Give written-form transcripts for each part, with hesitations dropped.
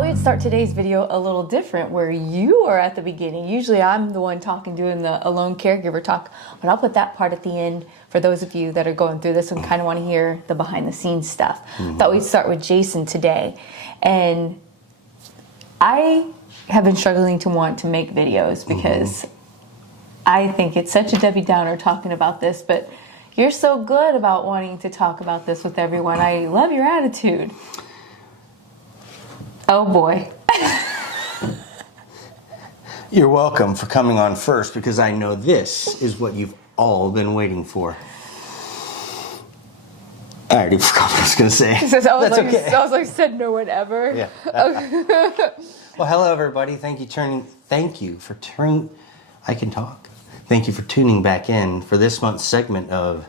thought we'd start today's video a little different, where you are at the beginning. Usually I'm the one talking, doing the alone caregiver talk, but I'll put that part at the end for those of you that are going through this and kind of want to hear the behind the scenes stuff. Thought we'd start with Jason today. And I have been struggling to want to make videos because I think it's such a Debbie Downer talking about this, but you're so good about wanting to talk about this with everyone. I love your attitude. Oh boy. You're welcome for coming on first, because I know this is what you've all been waiting for. I already forgot what I was going to say. I was like, said no one ever. Yeah. Well, hello everybody. Thank you for tuning back in for this month's segment of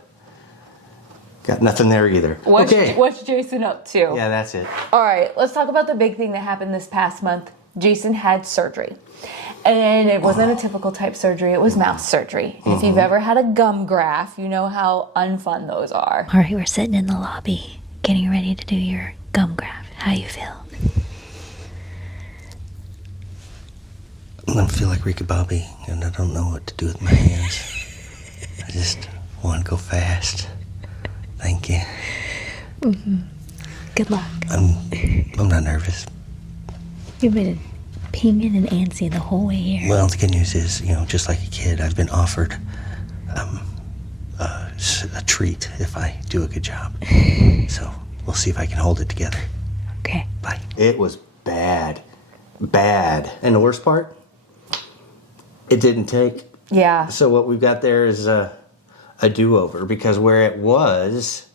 Got Nothing There Either. What's Jason up to? Yeah, that's it. All right, let's talk about the big thing that happened this past month. Jason had surgery. And it wasn't a typical type surgery, it was mouth surgery. If you've ever had a gum graft, you know how unfun those are. All right, we're sitting in the lobby, getting ready to do your gum graft. How you feel? I feel like Ricky Bobby, and I don't know what to do with my hands. I just want to go fast. Thank you. Good luck. I'm not nervous. You've been pinging and antsy the whole way here. Well, the good news is, just like a kid, I've been offered a treat if I do a good job. So we'll see if I can hold it together. Okay. Bye. It was bad. And the worst part, it didn't take. Yeah. So what we've got there is a do-over, because where it was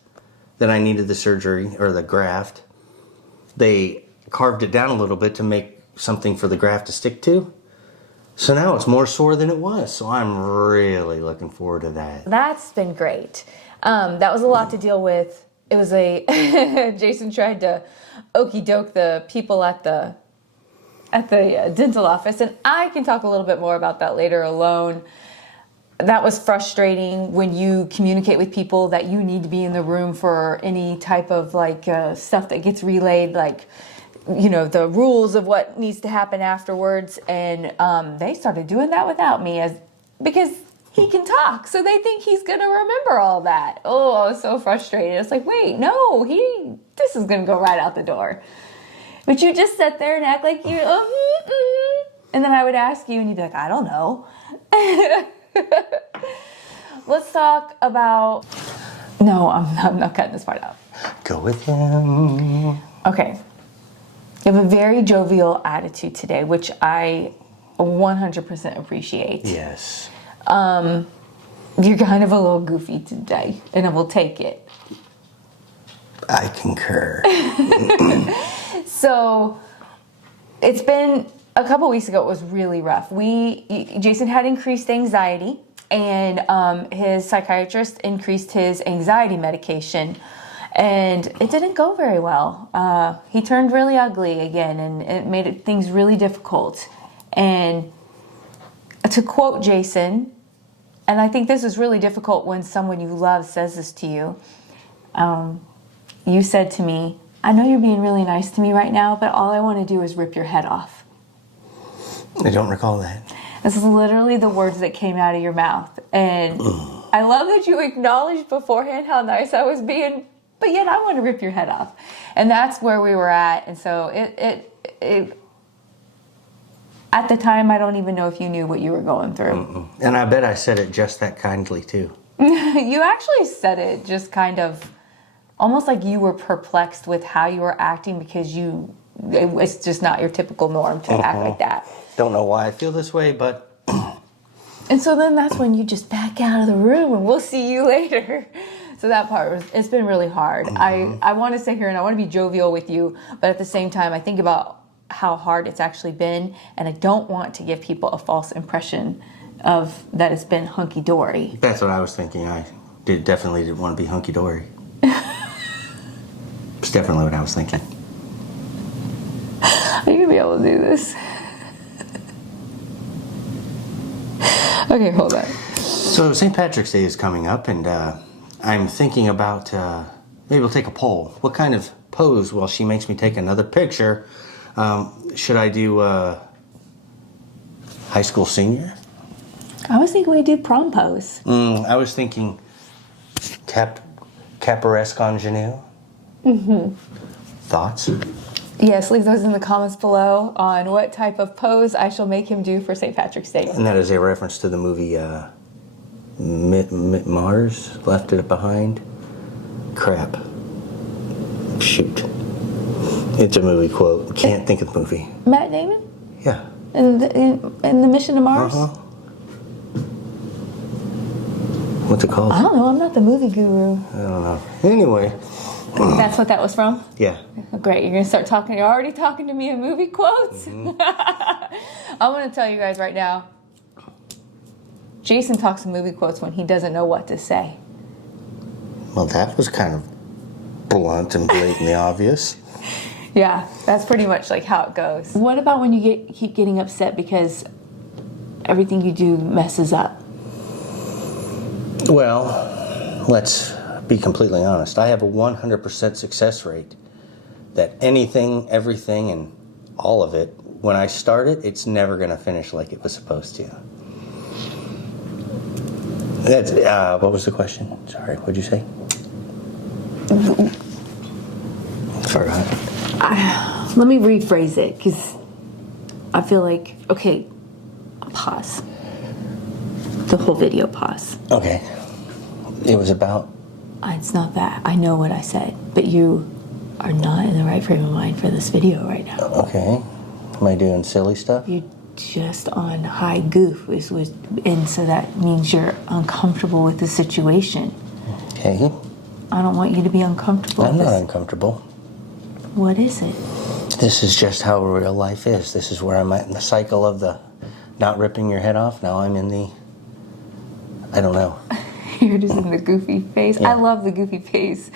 that I needed the surgery or the graft, they carved it down a little bit to make something for the graft to stick to. So now it's more sore than it was. So I'm really looking forward to that. That's been great. That was a lot to deal with. It was Jason tried to okey doke the people at the dental office, and I can talk a little bit more about that later alone. That was frustrating when you communicate with people that you need to be in the room for any type of stuff that gets relayed, the rules of what needs to happen afterwards. And they started doing that without me because he can talk. So they think he's going to remember all that. Oh, I was so frustrated. It's like, wait, no, this is going to go right out the door. But you just sit there and act like you, and then I would ask you and you'd be like, I don't know. Let's talk about... No, I'm not cutting this part out. Go with him. Okay. You have a very jovial attitude today, which I 100% appreciate. Yes. You're kind of a little goofy today, and I will take it. I concur. So, it's been... A couple weeks ago, it was really rough. Jason had increased anxiety, and his psychiatrist increased his anxiety medication, and it didn't go very well. He turned really ugly again, and it made things really difficult. And to quote Jason, and I think this is really difficult when someone you love says this to you, you said to me, I know you're being really nice to me right now, but all I want to do is rip your head off. I don't recall that. This is literally the words that came out of your mouth. And I love that you acknowledged beforehand how nice I was being, but yet I want to rip your head off. And that's where we were at. And so it at the time, I don't even know if you knew what you were going through. And I bet I said it just that kindly too. You actually said it just kind of almost like you were perplexed with how you were acting, because it's just not your typical norm to act like that. Don't know why I feel this way, but... And so then that's when you just back out of the room and we'll see you later. So that part, it's been really hard. I want to sit here and I want to be jovial with you, but at the same time, I think about how hard it's actually been, and I don't want to give people a false impression of that it's been hunky-dory. That's what I was thinking. I definitely didn't want to be hunky-dory. It's definitely what I was thinking. Are you going to be able to do this? Okay, hold on. So St. Patrick's Day is coming up, and I'm thinking about maybe we'll take a poll. What kind of pose while she makes me take another picture Should I do high school senior? I was thinking we do prom pose. I was thinking Caparesque ingenue. Thoughts? Yes, leave those in the comments below on what type of pose I shall make him do for St. Patrick's Day. And that is a reference to the movie Mars Left It Behind. Crap. Shoot. It's a movie quote. Can't think of the movie. Matt Damon? Yeah. In the Mission to Mars? What's it called? I don't know. I'm not the movie guru. I don't know. Anyway. That's what that was from? Yeah. Oh, great. You're going to start talking. You're already talking to me in movie quotes? I'm going to tell you guys right now. Jason talks in movie quotes when he doesn't know what to say. Well, that was kind of blunt and blatantly obvious. Yeah, that's pretty much like how it goes. What about when you keep getting upset because everything you do messes up? Well, let's be completely honest. I have a 100% success rate that anything, everything, and all of it, when I start it, it's never going to finish like it was supposed to. That's, what was the question? Sorry, what'd you say? Forgot. Let me rephrase it, because I feel like, okay, pause. The whole video, pause. Okay. It was about... It's not that. I know what I said, but you are not in the right frame of mind for this video right now. Okay. Am I doing silly stuff? You're just on high goof, and so that means you're uncomfortable with the situation. Okay. I don't want you to be uncomfortable. I'm not uncomfortable. What is it? This is just how real life is. This is where I'm at in the cycle of the not ripping your head off. Now I'm in the... I don't know. You're just in the goofy phase. Yeah. I love the goofy phase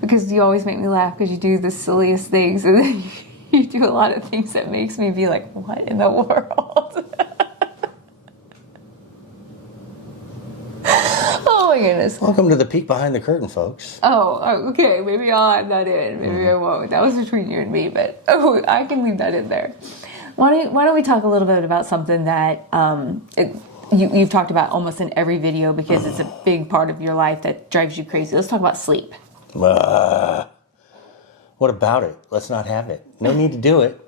because you always make me laugh because you do the silliest things and then you do a lot of things that makes me be like, what in the world? Oh my goodness. Welcome to the peek behind the curtain, folks. Oh, okay. Maybe I'll add that in. Maybe I won't. That was between you and me, but I can leave that in there. Why don't we talk a little bit about something that you've talked about almost in every video because it's a big part of your life that drives you crazy. Let's talk about sleep. What about it? Let's not have it. No need to do it.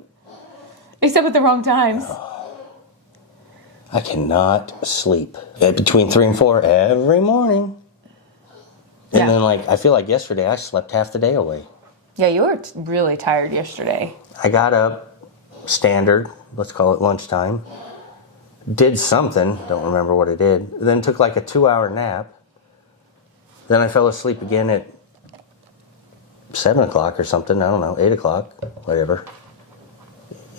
Except at the wrong times. I cannot sleep between 3 and 4 every morning. And then, I feel like yesterday I slept half the day away. Yeah, you were really tired yesterday. I got up, standard, let's call it lunchtime. Did something, don't remember what I did. Then took a 2-hour nap. Then I fell asleep again at 7 o'clock or something, I don't know, 8 o'clock, whatever.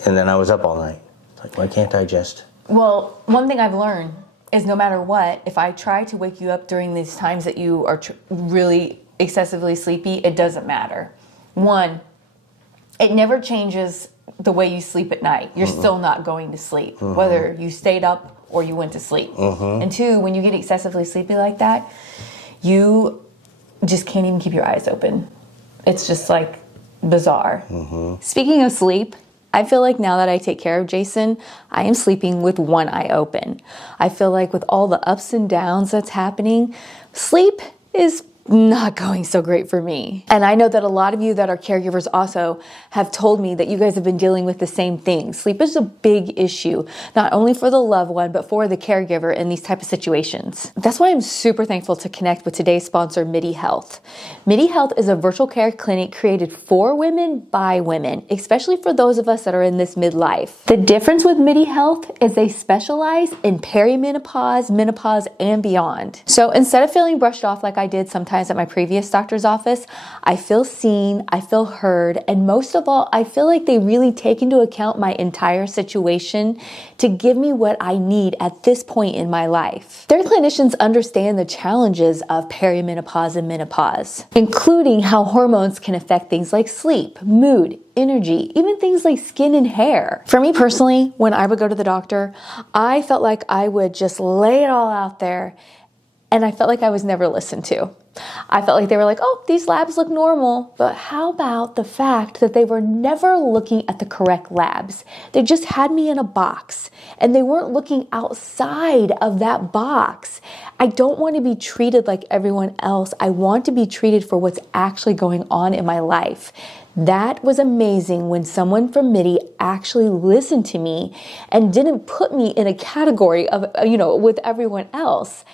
And then I was up all night. It's why can't I just... Well, one thing I've learned is no matter what, if I try to wake you up during these times that you are really excessively sleepy, it doesn't matter. One, it never changes the way you sleep at night. You're still not going to sleep, whether you stayed up or you went to sleep. And two, when you get excessively sleepy like that, you just can't even keep your eyes open. It's just bizarre. Speaking of sleep, I feel like now that I take care of Jason, I am sleeping with one eye open. I feel like with all the ups and downs that's happening, sleep is not going so great for me. And I know that a lot of you that are caregivers also have told me that you guys have been dealing with the same thing. Sleep is a big issue, not only for the loved one, but for the caregiver in these type of situations. That's why I'm super thankful to connect with today's sponsor, MIDI Health. MIDI Health is a virtual care clinic created for women by women, especially for those of us that are in this midlife. The difference with MIDI Health is they specialize in perimenopause, menopause, and beyond. So instead of feeling brushed off like I did sometimes at my previous doctor's office, I feel seen, I feel heard, and most of all, I feel like they really take into account my entire situation to give me what I need at this point in my life. Their clinicians understand the challenges of perimenopause and menopause, including how hormones can affect things like sleep, mood, energy, even things like skin and hair. For me personally, when I would go to the doctor, I felt like I would just lay it all out there And I felt like I was never listened to. I felt like they were like, oh, these labs look normal. But how about the fact that they were never looking at the correct labs? They just had me in a box and they weren't looking outside of that box. I don't want to be treated like everyone else. I want to be treated for what's actually going on in my life. That was amazing when someone from MIDI actually listened to me and didn't put me in a category of, with everyone else.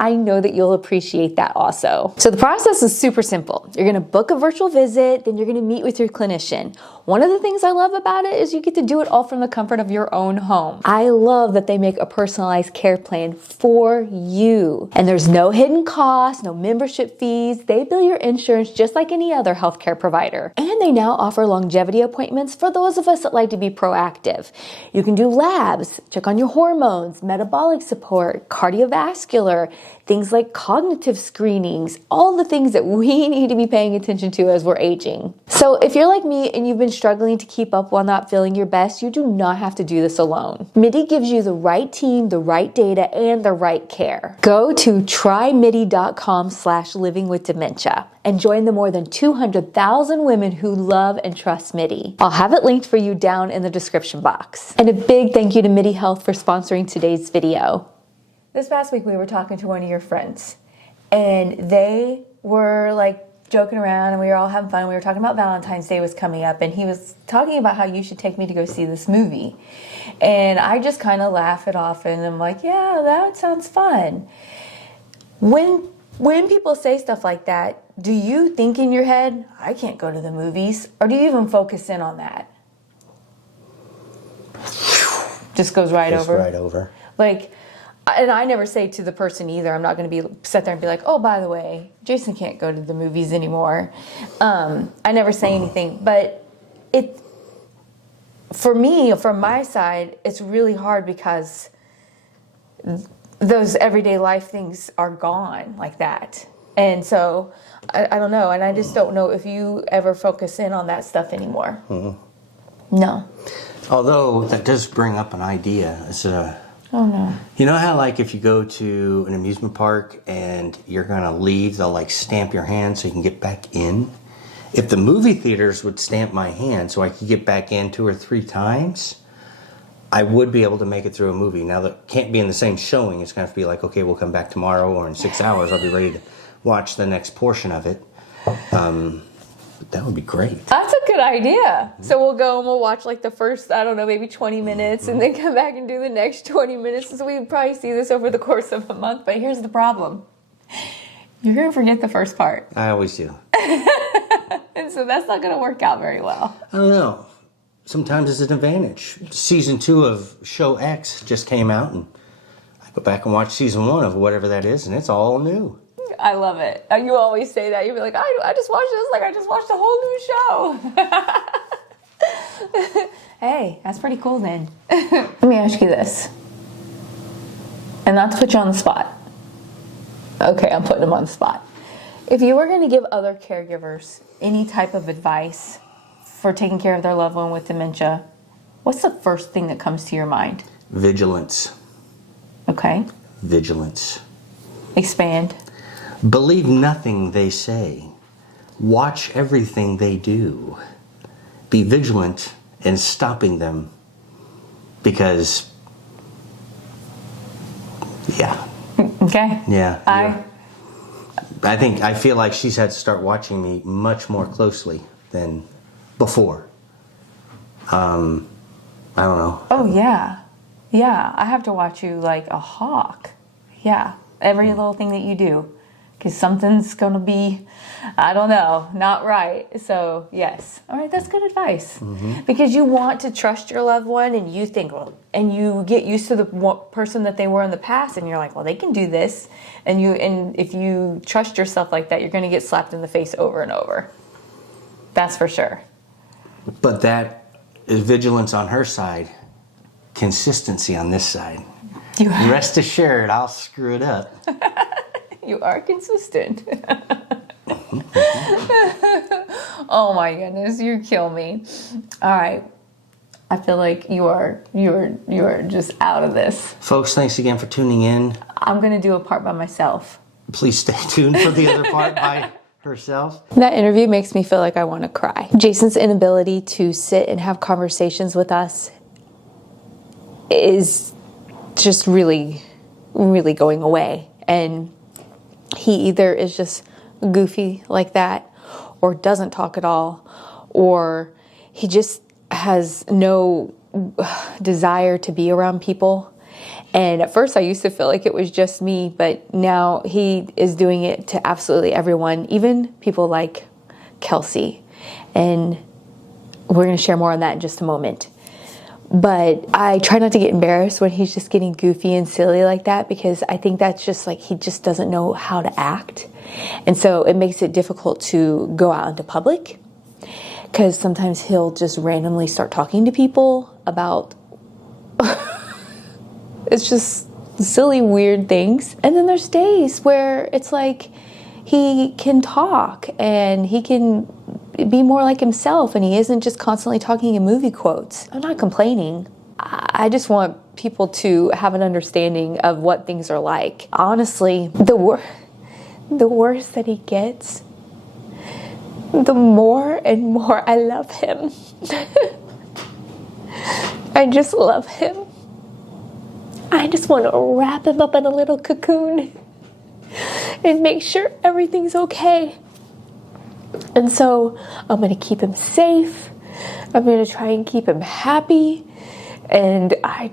I know that you'll appreciate that also. So the process is super simple. You're gonna book a virtual visit, then you're gonna meet with your clinician. One of the things I love about it is you get to do it all from the comfort of your own home. I love that they make a personalized care plan for you. And there's no hidden costs, no membership fees. They bill your insurance just like any other healthcare provider. And they now offer longevity appointments for those of us that like to be proactive. You can do labs, check on your hormones, metabolic support, cardiovascular, things like cognitive screenings, all the things that we need to be paying attention to as we're aging. So if you're like me and you've been struggling to keep up while not feeling your best, you do not have to do this alone. MIDI gives you the right team, the right data, and the right care. Go to trymidi.com/livingwithdementia and join the more than 200,000 women who love and trust MIDI. I'll have it linked for you down in the description box. And a big thank you to MIDI Health for sponsoring today's video. This past week we were talking to one of your friends and they were like joking around and we were all having fun. We were talking about Valentine's Day was coming up and he was talking about how you should take me to go see this movie. And I just kind of laugh it off and I'm like, yeah, that sounds fun. When people say stuff like that, do you think in your head, I can't go to the movies? Or do you even focus in on that? Just goes right over? Right over. Like, and I never say to the person either, I'm not going to sit there and be like, oh, by the way, Jason can't go to the movies anymore. I never say anything, but for me, from my side, it's really hard because those everyday life things are gone like that. And so, I don't know, and I just don't know if you ever focus in on that stuff anymore. Mm-hmm. No. Although, that does bring up an idea. It's oh no. You know how like if you go to an amusement park and you're gonna leave, they'll like stamp your hand so you can get back in? If the movie theaters would stamp my hand so I could get back in 2 or 3 times, I would be able to make it through a movie. Now that can't be in the same showing, it's gonna have to be like, okay, we'll come back tomorrow or in 6 hours I'll be ready to watch the next portion of it. That would be great. That's a good idea. So we'll go and we'll watch like the first, I don't know, maybe 20 minutes and then come back and do the next 20 minutes. So we'd probably see this over the course of a month. But here's the problem. You're going to forget the first part. I always do. And so that's not going to work out very well. I don't know. Sometimes it's an advantage. Season 2 of Show X just came out and I go back and watch season 1 of whatever that is and it's all new. I love it. You always say that. You'll be like, I just watched this like I just watched a whole new show. Hey, that's pretty cool then. Let me ask you this. And not to put you on the spot. Okay, I'm putting them on the spot. If you were going to give other caregivers any type of advice for taking care of their loved one with dementia, what's the first thing that comes to your mind? Vigilance. Okay. Vigilance. Expand. Believe nothing they say. Watch everything they do. Be vigilant in stopping them because, yeah. Okay. Yeah. I feel like she's had to start watching me much more closely than before. I don't know. Oh, yeah. Yeah, I have to watch you like a hawk. Yeah, every little thing that you do. Because something's going to be, I don't know, not right. So, yes. All right, that's good advice. Mm-hmm. Because you want to trust your loved one and you think, well, and you get used to the person that they were in the past and you're like, well, they can do this. And if you trust yourself like that, you're going to get slapped in the face over and over. That's for sure. But that is vigilance on her side, consistency on this side. Rest assured, I'll screw it up. You are consistent. Oh my goodness, you kill me. All right. I feel like you are just out of this. Folks, thanks again for tuning in. I'm gonna do a part by myself. Please stay tuned for the other part by herself. That interview makes me feel like I want to cry. Jason's inability to sit and have conversations with us is just really, really going away. And he either is just goofy like that, or doesn't talk at all, or he just has no desire to be around people. And at first I used to feel like it was just me, but now he is doing it to absolutely everyone, even people like Kelsey. And we're going to share more on that in just a moment. But I try not to get embarrassed when he's just getting goofy and silly like that, because I think that's just like he just doesn't know how to act. And so it makes it difficult to go out into public, because sometimes he'll just randomly start talking to people about it's just silly, weird things. And then there's days where it's like he can talk and he can be more like himself, and he isn't just constantly talking in movie quotes. I'm not complaining. I just want people to have an understanding of what things are like. Honestly, the worse that he gets, the more and more I love him. I just love him. I just want to wrap him up in a little cocoon and make sure everything's okay. And so I'm going to keep him safe. I'm going to try and keep him happy. And I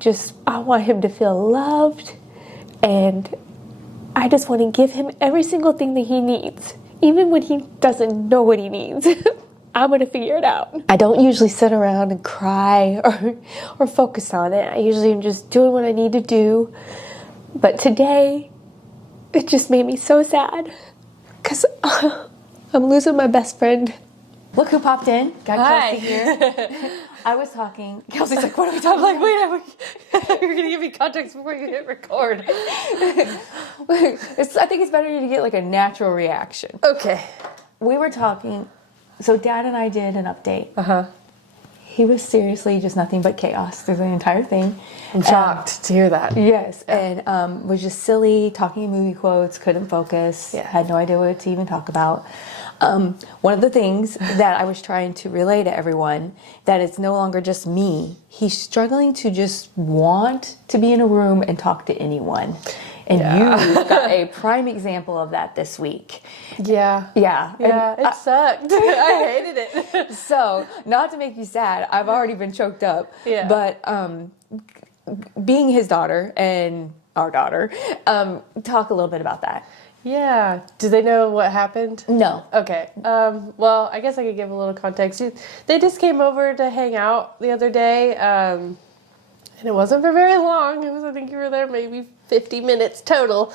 want him to feel loved. And I just want to give him every single thing that he needs, even when he doesn't know what he needs. I'm going to figure it out. I don't usually sit around and cry or focus on it. I usually am just doing what I need to do. But today, it just made me so sad, because I'm losing my best friend. Look who popped in. Got Hi. Kelsey here. I was talking. Kelsey's like, what are we talking about? I'm like, wait, you're going to give me context before you hit record. I think it's better to get like a natural reaction. Okay. We were talking, so Dad and I did an update. Uh-huh. He was seriously just nothing but chaos through the entire thing. I'm shocked to hear that. Yes, and was just silly, talking in movie quotes, couldn't focus, had no idea what to even talk about. One of the things that I was trying to relay to everyone, that it's no longer just me. He's struggling to just want to be in a room and talk to anyone. And you got a prime example of that this week. Yeah. Yeah. Yeah, And it sucked. I hated it. so, not to make you sad, I've already been choked up. Yeah. But being his daughter and our daughter, talk a little bit about that. Yeah. Do they know what happened? No. Okay. Well, I guess I could give a little context. They just came over to hang out the other day, and it wasn't for very long. It was, I think you were there maybe 50 minutes total.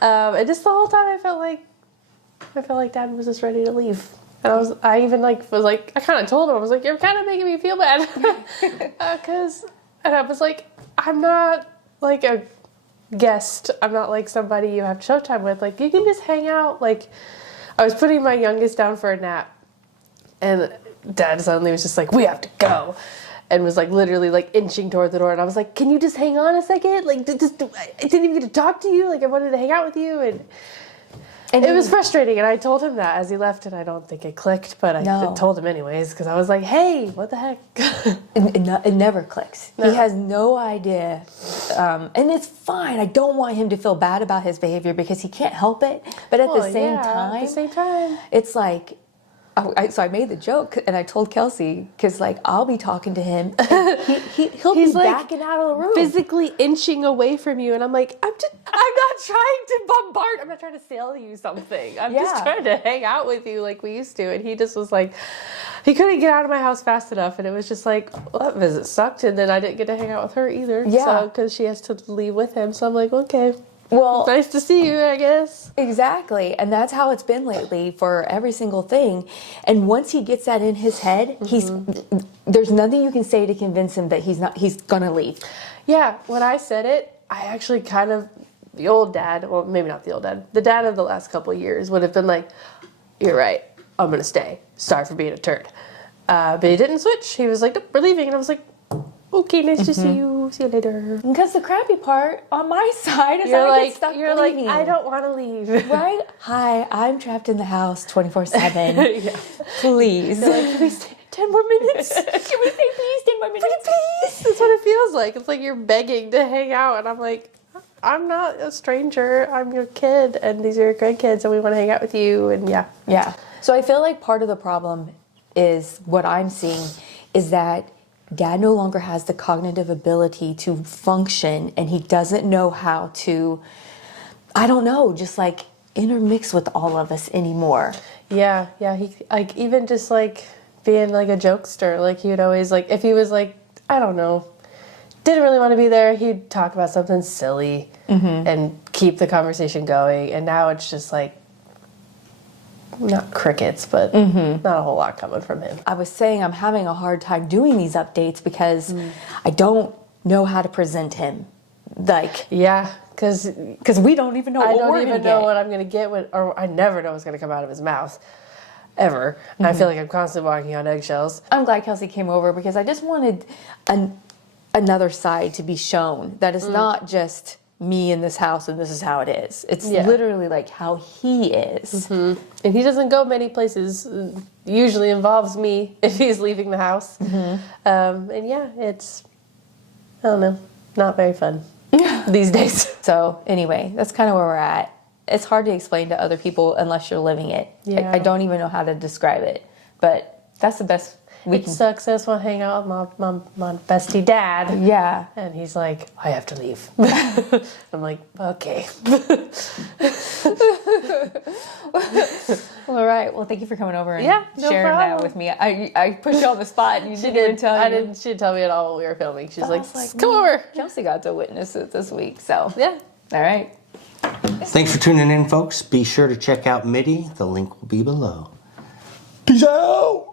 And just the whole time I felt like Dad was just ready to leave. And I kind of told him, I was like, you're kind of making me feel bad. And I was like, I'm not like a guest. I'm not like somebody you have showtime with. Like, you can just hang out. Like, I was putting my youngest down for a nap, and Dad suddenly was just like, we have to go. And was like literally like inching toward the door. And I was like, can you just hang on a second? Like, I didn't even get to talk to you. Like, I wanted to hang out with you. And it was frustrating. And I told him that as he left, and I don't think it clicked, but I told him anyways, because I was like, hey, what the heck? It never clicks. No. He has no idea. And it's fine. I don't want him to feel bad about his behavior, because he can't help it. But at the same time, it's like, so I made the joke, and I told Kelsey, because like I'll be talking to him, and he'll be like backing out of the room, physically inching away from you, and I'm like, I'm not trying to bombard. I'm not trying to sell you something. I'm just trying to hang out with you like we used to. And he just was like, he couldn't get out of my house fast enough, and it was just like, well, that visit sucked, and then I didn't get to hang out with her either. Yeah, because she has to leave with him. So I'm like, okay. Well, nice to see you, I guess. Exactly. And that's how it's been lately for every single thing. And once he gets that in his head, there's nothing you can say to convince him that he's going to leave. Yeah. When I said it, I actually kind of, the old dad, well, maybe not the old dad, the dad of the last couple of years would have been like, you're right, I'm going to stay. Sorry for being a turd. But he didn't switch. He was like, nope, we're leaving. And I was like, Okay, nice to see you. See you later. Because the crappy part on my side is You're I like, get stuck you're leaving. like, I don't want to leave. Right? Hi, I'm trapped in the house 24/7. Yeah. Please. You're like, can we stay 10 more minutes? Can we say please 10 more minutes? Please. That's what it feels like. It's like you're begging to hang out, and I'm like, I'm not a stranger. I'm your kid, and these are your grandkids, and we want to hang out with you. And yeah. Yeah. So I feel like part of the problem is what I'm seeing is that Dad no longer has the cognitive ability to function, and he doesn't know how to, I don't know, just like intermix with all of us anymore. Yeah, yeah. He like even just like being like a jokester. Like he would always like if he was like I don't know, didn't really want to be there. He'd talk about something silly and keep the conversation going. And now it's just like not crickets, but not a whole lot coming from him. I was saying I'm having a hard time doing these updates because I don't know how to present him. Like, Yeah, because we don't even know I what don't we're even gonna know get. what I'm gonna get when, or I never know what's gonna come out of his mouth, ever. I feel like I'm constantly walking on eggshells. I'm glad Kelsey came over because I just wanted another side to be shown that it's not just me in this house and this is how it is. It's literally like how he is. And he doesn't go many places. Usually involves me if he's leaving the house. And yeah, it's, I don't know, not very fun these days. So anyway, that's kind of where we're at. It's hard to explain to other people unless you're living it. Yeah. I don't even know how to describe it, but that's the best we It can. sucks. I just want to hang out with my bestie dad. Yeah. And he's like, I have to leave. I'm like, okay. All right. Well, thank you for coming over and Yeah, no sharing that problem. with me. I pushed you on the spot and you didn't even tell I you. didn't. She didn't tell me at all when we were filming. She's I like, was like, come over. Kelsey got to witness it this week. So Yeah. all right. Thanks for tuning in, folks. Be sure to check out MIDI. The link will be below. Peace out.